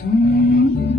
Mm-hmm.